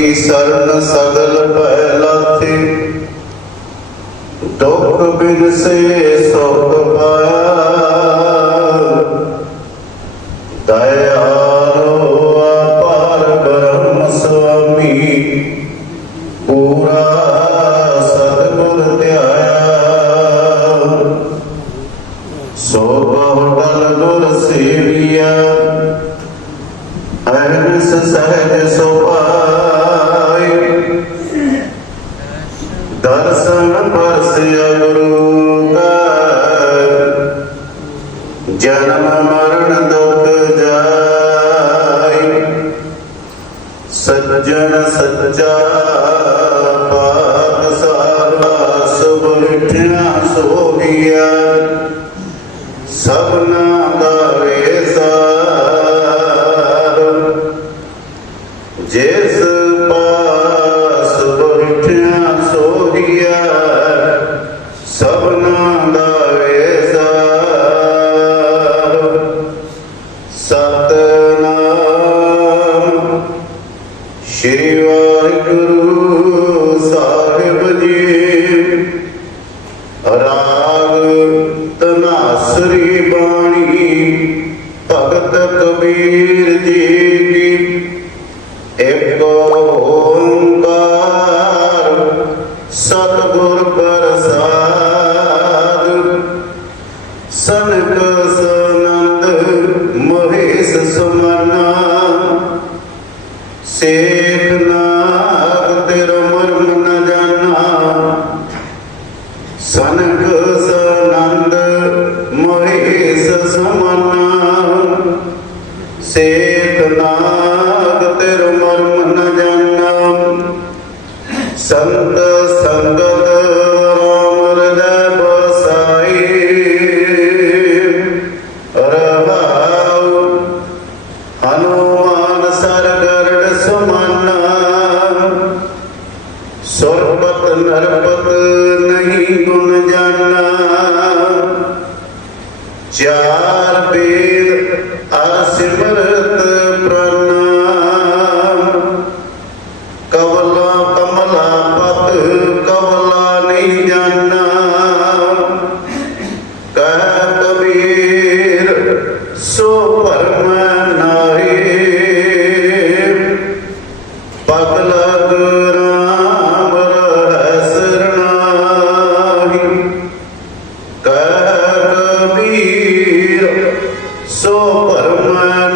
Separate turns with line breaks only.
ਕੀ ਸਰਨ ਸਗਲ ਭੈ ਲਾਥੇ? ਦੁਖ ਬਿਨ ਸੁਖ ਪਾਇਆ। ਦਇਆਲੋ ਅਪਾਰ ਬ੍ਰਹਮ ਸੁਆਮੀ। ਪੂਰਾ ਸਤਿਗੁਰ ਧਿਆਇਆ। ਸੋ ਬਹੁਟਲ ਗੁਰ ਸੇਵੀਆ। ਅਹਨਸ ਸਹਿਜ ਸੁਭਾਈ ਪਰਸਿਆ ਗੁਰੂ ਕਾ ਜਨਮ ਮਰਨ ਦੁਖ ਜਾਈ, ਸੱਜਣ ਸੱਚਾ ਪਾਤ ਸਾਰਾ ਸੁਭ ਮਿਠਿਆ ਸੋਹੀਆ ਸਭਨਾ ਦਾ ਵੇਸਾਰ ਜਿਸ ਸ਼੍ਰੀ ਵਾਹਿਗੁਰੂ ਸਾਹਿਬ ਜੀ। ਰਾਗ ਤਨਾਸਰੀ ਬਾਣੀ, ਭਗਤ ਕਬੀਰ ਜੀ ਕੀ ਇੱਕ ਓੰਕਾਰ ਸਤਿਗੁਰ ਪ੍ਰਸਾਦ। ਸਨਕ ਸਨੰਦ ਮਹੇਸ਼ ਸੁਮਨਾ ਸੇਖ ਨਾਗ ਤੇਰਾ ਮਰਮ ਨ ਜਾਣਾ। ਸਨਕ ਸਨੰਦ ਮਹੇਸ਼ ਸਮਨਾ। ਸੇਖ ਨਾ ਤੇਰ ਮਰਮ ਨ ਜਾਣਾ। ਸੰਤ ਸੰਗਤ ਰਾਮ ਸੁਰਪਤ ਨਰਪਤ ਨਹੀਂ ਗੁਣ ਜਾਣਾ ਚਾਰ ਵੇਦ ਅਰ ਸਿਮਰਤ ਪ੍ਰਣਾਮ। ਕਵਲਾ ਕਮਲਾ ਪਤ, ਕਵਲਾ ਨਹੀਂ ਜਾਣਾ ਕਹਿ ਕਬੀਰ, ਸੋ ਭਰਮ ਕਹਿ ਕਬੀਰ ਸੋ ਭਰਮ ਨਾਹੀ